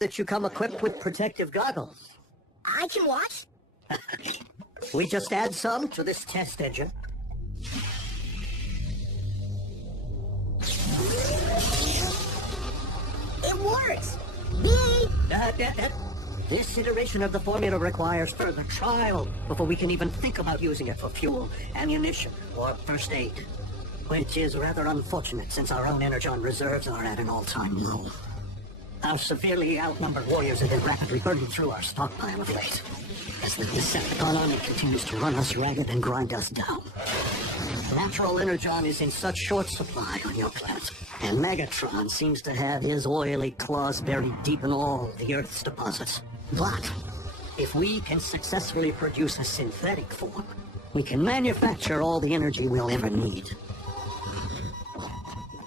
that you come equipped with protective goggles. I can watch? We just add some to this test engine. It works! Yay! This iteration of the formula requires further trial before we can even think about using it for fuel, ammunition, or first aid. Which is rather unfortunate since our own energon reserves are at an all-time low. Our severely outnumbered warriors have been rapidly burning through our stockpile of late, as the Decepticon army continues to run us ragged and grind us down. Natural energon is in such short supply on your planet, and Megatron seems to have his oily claws buried deep in all the Earth's deposits. But if we can successfully produce a synthetic form, we can manufacture all the energy we'll ever need.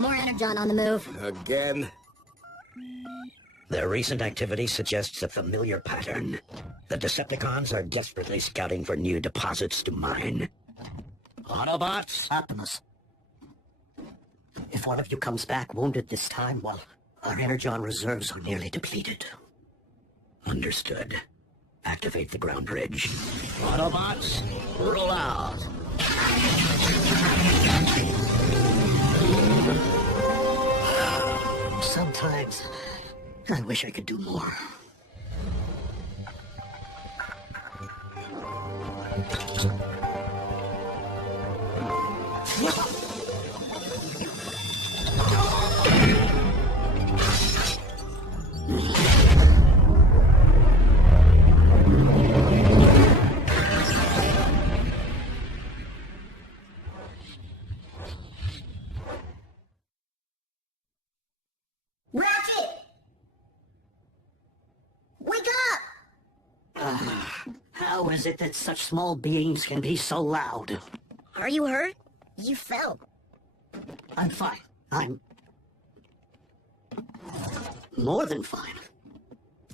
More energon on the move. Again? Their recent activity suggests a familiar pattern. The Decepticons are desperately scouting for new deposits to mine. Autobots? Optimus. If one of you comes back wounded this time, well, our energon reserves are nearly depleted. Understood. Activate the ground bridge. Autobots, roll out. Sometimes, I wish I could do more. Ratchet! Wake up! How is it that such small beings can be so loud? Are you hurt? You fell. I'm fine. I'm more than fine.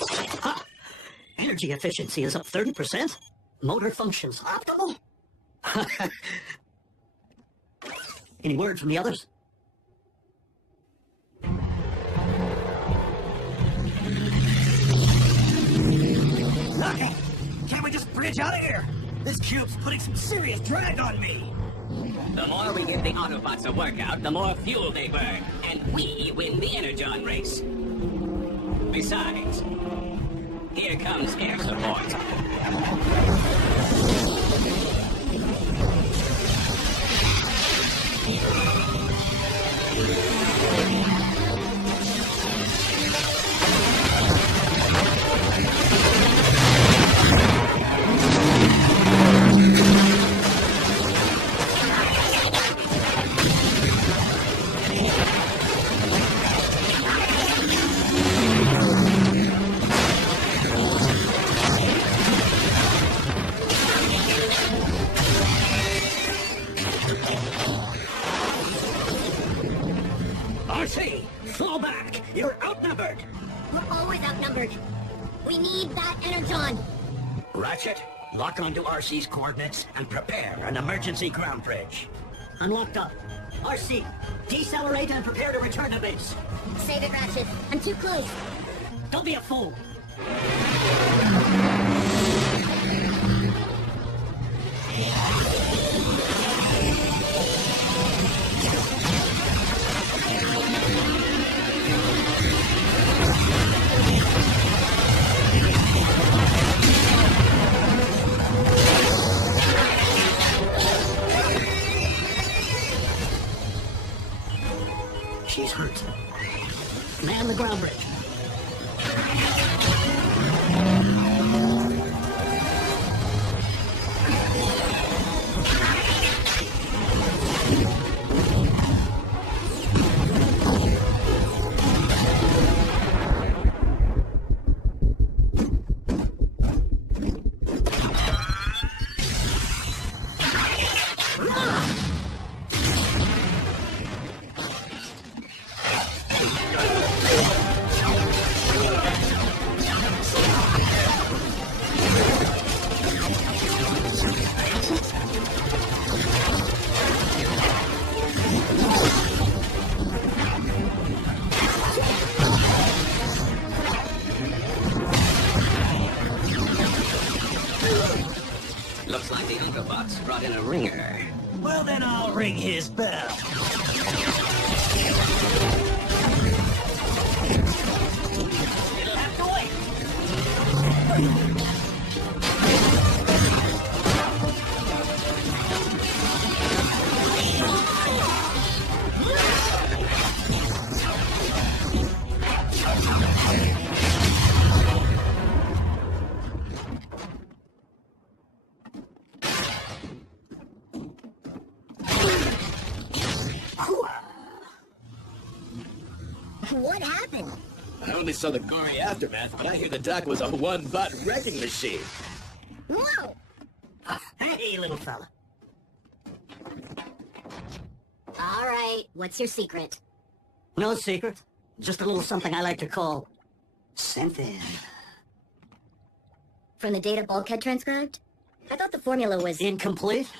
Ha! Energy efficiency is up 30%. Motor functions optimal. Any word from the others? Okay, can't we just bridge out of here? This cube's putting some serious drag on me. The more we give the Autobots a workout, the more fuel they burn, and we win the Energon race. Besides, here comes air support. RC, fall back! You're outnumbered! We're always outnumbered. We need that energon. Ratchet, lock onto RC's coordinates and prepare an emergency ground bridge. Unlocked up. RC, decelerate and prepare to return to base. Save it, Ratchet. I'm too close. Don't be a fool. She's hurt. Man the ground bridge. Autobots brought in a ringer. Well, then I'll ring his bell. It'll have to wait. What happened? I only saw the gory aftermath, but I hear the doc was a one-butt wrecking machine. Whoa! Hey, little fella. All right, what's your secret? No secret. Just a little something I like to call something. From the data bulkhead transcribed? I thought the formula was... Incomplete?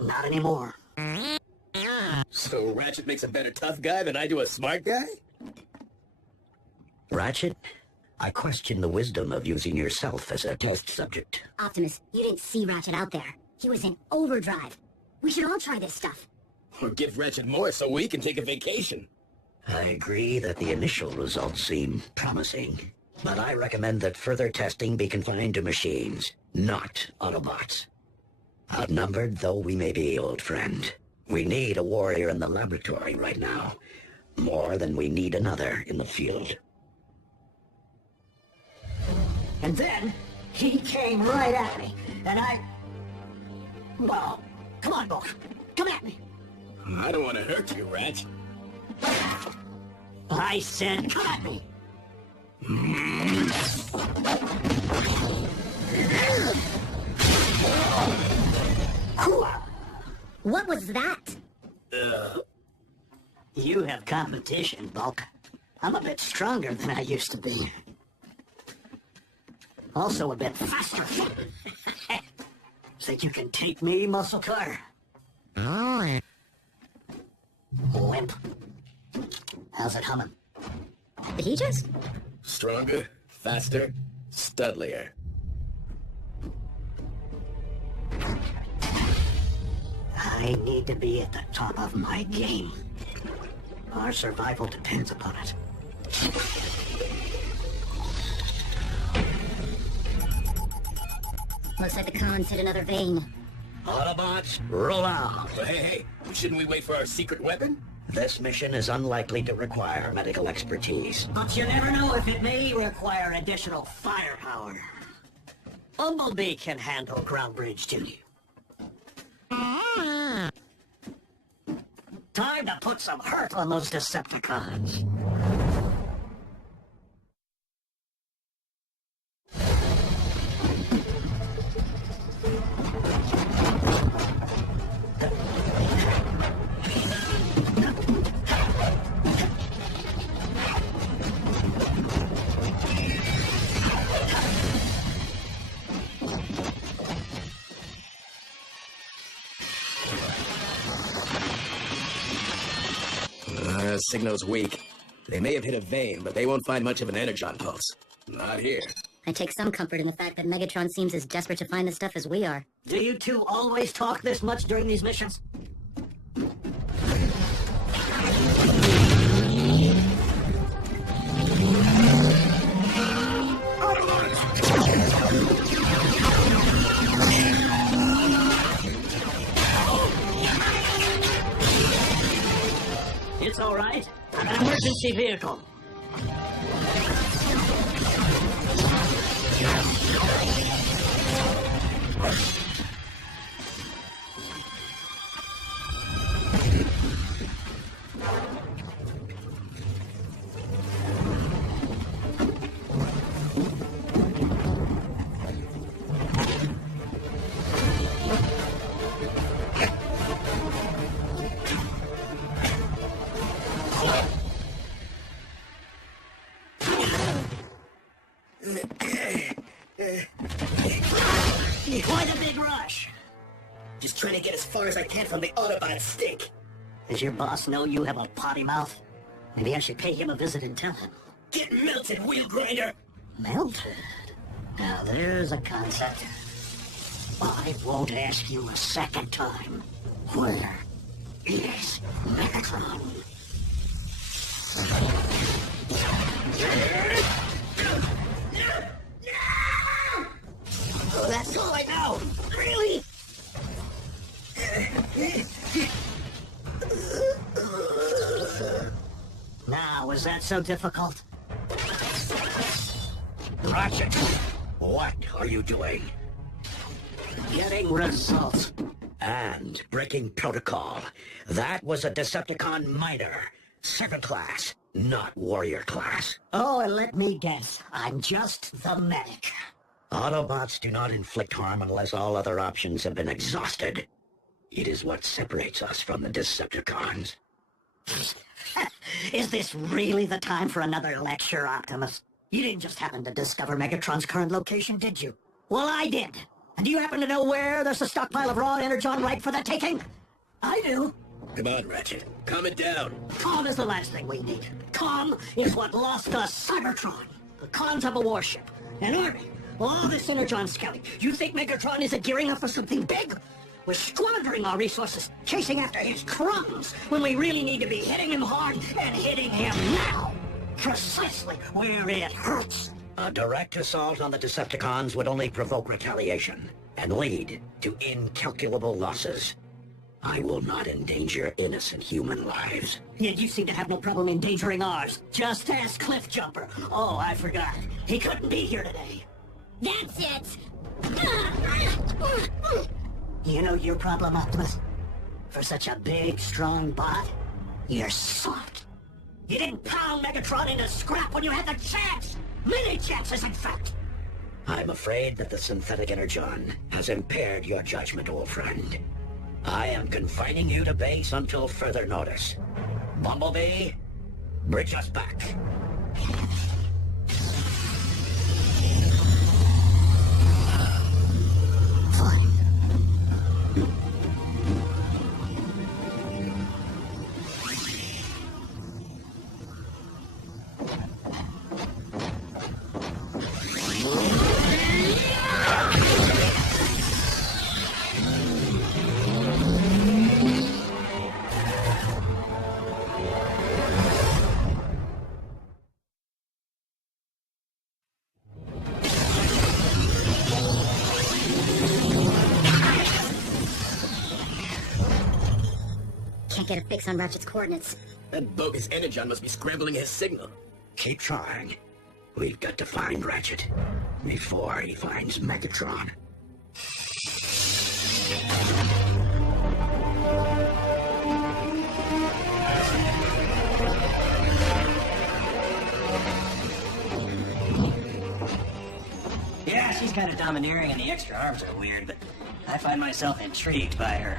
Not anymore. So Ratchet makes a better tough guy than I do a smart guy? Ratchet, I question the wisdom of using yourself as a test subject. Optimus, you didn't see Ratchet out there. He was in overdrive. We should all try this stuff. Or give Ratchet more so we can take a vacation. I agree that the initial results seem promising, but I recommend that further testing be confined to machines, not Autobots. Outnumbered though we may be, old friend, we need a warrior in the laboratory right now, more than we need another in the field. And then, he came right at me, and I... Well, come on, boss. Come at me. I don't want to hurt you, Ratchet. I said, come at me. What was that? You have competition, Bulk. I'm a bit stronger than I used to be. Also a bit faster. Think you can take me, muscle car? Limp. How's it humming? Did he just? Stronger, faster, studlier. I need to be at the top of my game. Our survival depends upon it. Looks like the cons hit another vein. Autobots, roll out. But hey, shouldn't we wait for our secret weapon? This mission is unlikely to require medical expertise. But you never know if it may require additional firepower. Bumblebee can handle Ground Bridge 2. Time to put some hurt on those Decepticons. Signal's weak. They may have hit a vein, but they won't find much of an energon pulse. Not here. I take some comfort in the fact that Megatron seems as desperate to find this stuff as we are. Do you two always talk this much during these missions? It's all right. I'm an emergency vehicle. Quite a big rush. Just trying to get as far as I can from the Autobot stick. Does your boss know you have a potty mouth? Maybe I should pay him a visit and tell him. Get melted, wheel grinder! Melted? Now there's a concept. I won't ask you a second time. Where is Megatron? Oh, that's all I know. Really? Now, was that so difficult? Ratchet, what are you doing? Getting results. And breaking protocol. That was a Decepticon minor. 7th class, not warrior class. Oh, and let me guess. I'm just the medic. Autobots do not inflict harm unless all other options have been exhausted. It is what separates us from the Decepticons. Is this really the time for another lecture, Optimus? You didn't just happen to discover Megatron's current location, did you? Well, I did. And do you happen to know where there's a stockpile of raw energon ripe for the taking? I do. Come on, Ratchet. Calm it down. Calm is the last thing we need. Calm is what lost us Cybertron. The cons have a warship, an army, all this energon scouting. You think Megatron isn't gearing up for something big? We're squandering our resources, chasing after his crumbs, when we really need to be hitting him hard and hitting him now. Precisely where it hurts. A direct assault on the Decepticons would only provoke retaliation and lead to incalculable losses. I will not endanger innocent human lives. Yet you seem to have no problem endangering ours. Just ask Cliffjumper. Oh, I forgot. He couldn't be here today. That's it! You know your problem, Optimus? For such a big, strong bot, you're soft. You didn't pound Megatron into scrap when you had the chance! Many chances, in fact! I'm afraid that the synthetic energon has impaired your judgment, old friend. I am confining you to base until further notice. Bumblebee, bridge us back. Fine. Can't get a fix on Ratchet's coordinates. That bogus energon must be scrambling his signal. Keep trying. We've got to find Ratchet before he finds Megatron. Yeah, she's kind of domineering and the extra arms are weird, but I find myself intrigued by her.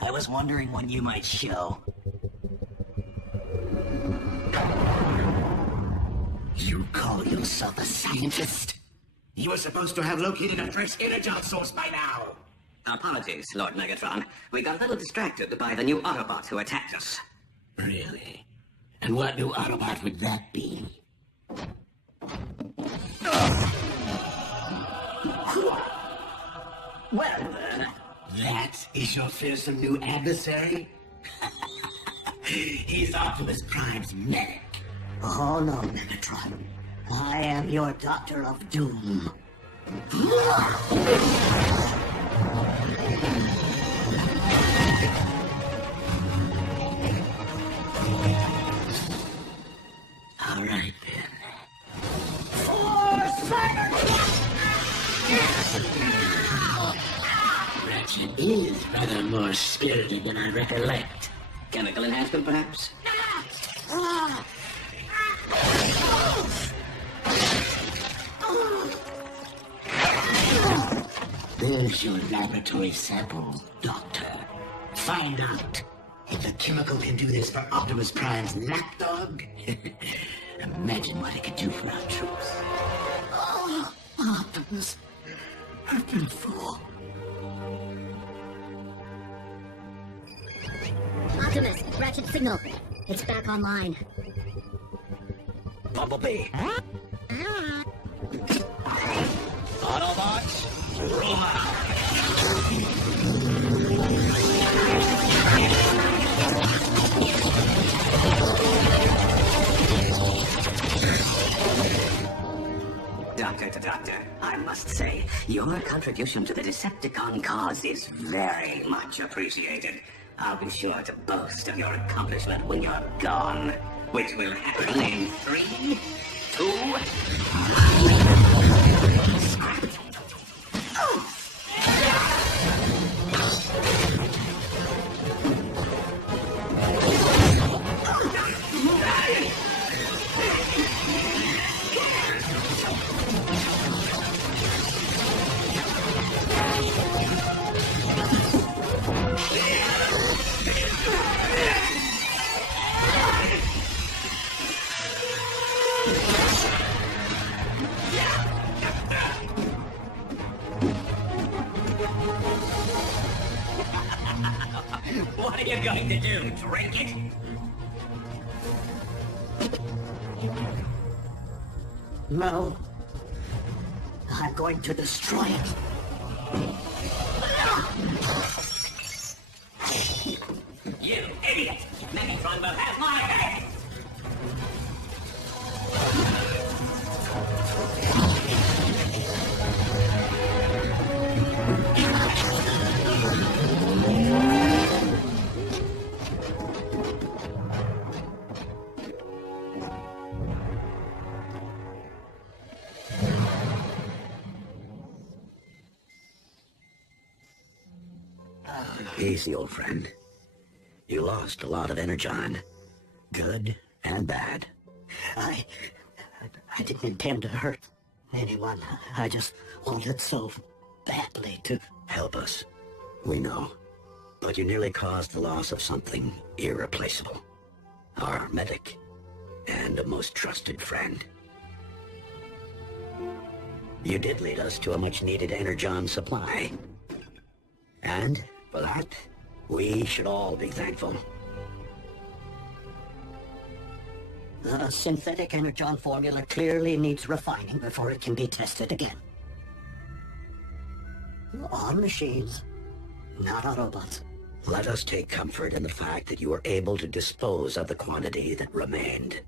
I was wondering when you might show. You call yourself a scientist? You were supposed to have located a fresh energon source by now! Apologies, Lord Megatron. We got a little distracted by the new Autobot who attacked us. Really? And what new Autobot would that be? Well, That is your fearsome new adversary? He's Optimus Prime's medic. oh no, Megatron. I am your Doctor of Doom. All right, then. Ratchet is rather more spirited than I recollect. Chemical enhancement, perhaps? There's your laboratory sample, Doctor. Find out if the chemical can do this for Optimus Prime's lapdog. Imagine what it could do for our troops. Oh, Optimus, I've been fooled. Optimus, Ratchet signal. It's back online. Bumblebee, Ah, Autobots, roll out. Doctor, I must say, your contribution to the Decepticon cause is very much appreciated. I'll be sure to boast of your accomplishment when you're gone, which will happen in 3, 2... What are you going to do? Drink it? No. I'm going to destroy it. You idiot! Megatron will have my head! Easy, old friend. You lost a lot of energon. Good and bad. I didn't intend to hurt anyone. I just wanted so badly to... Help us. We know. But you nearly caused the loss of something irreplaceable. Our medic. And a most trusted friend. You did lead us to a much-needed energon supply. And for that, we should all be thankful. The synthetic energon formula clearly needs refining before it can be tested again. On machines, not Autobots. Let us take comfort in the fact that you were able to dispose of the quantity that remained.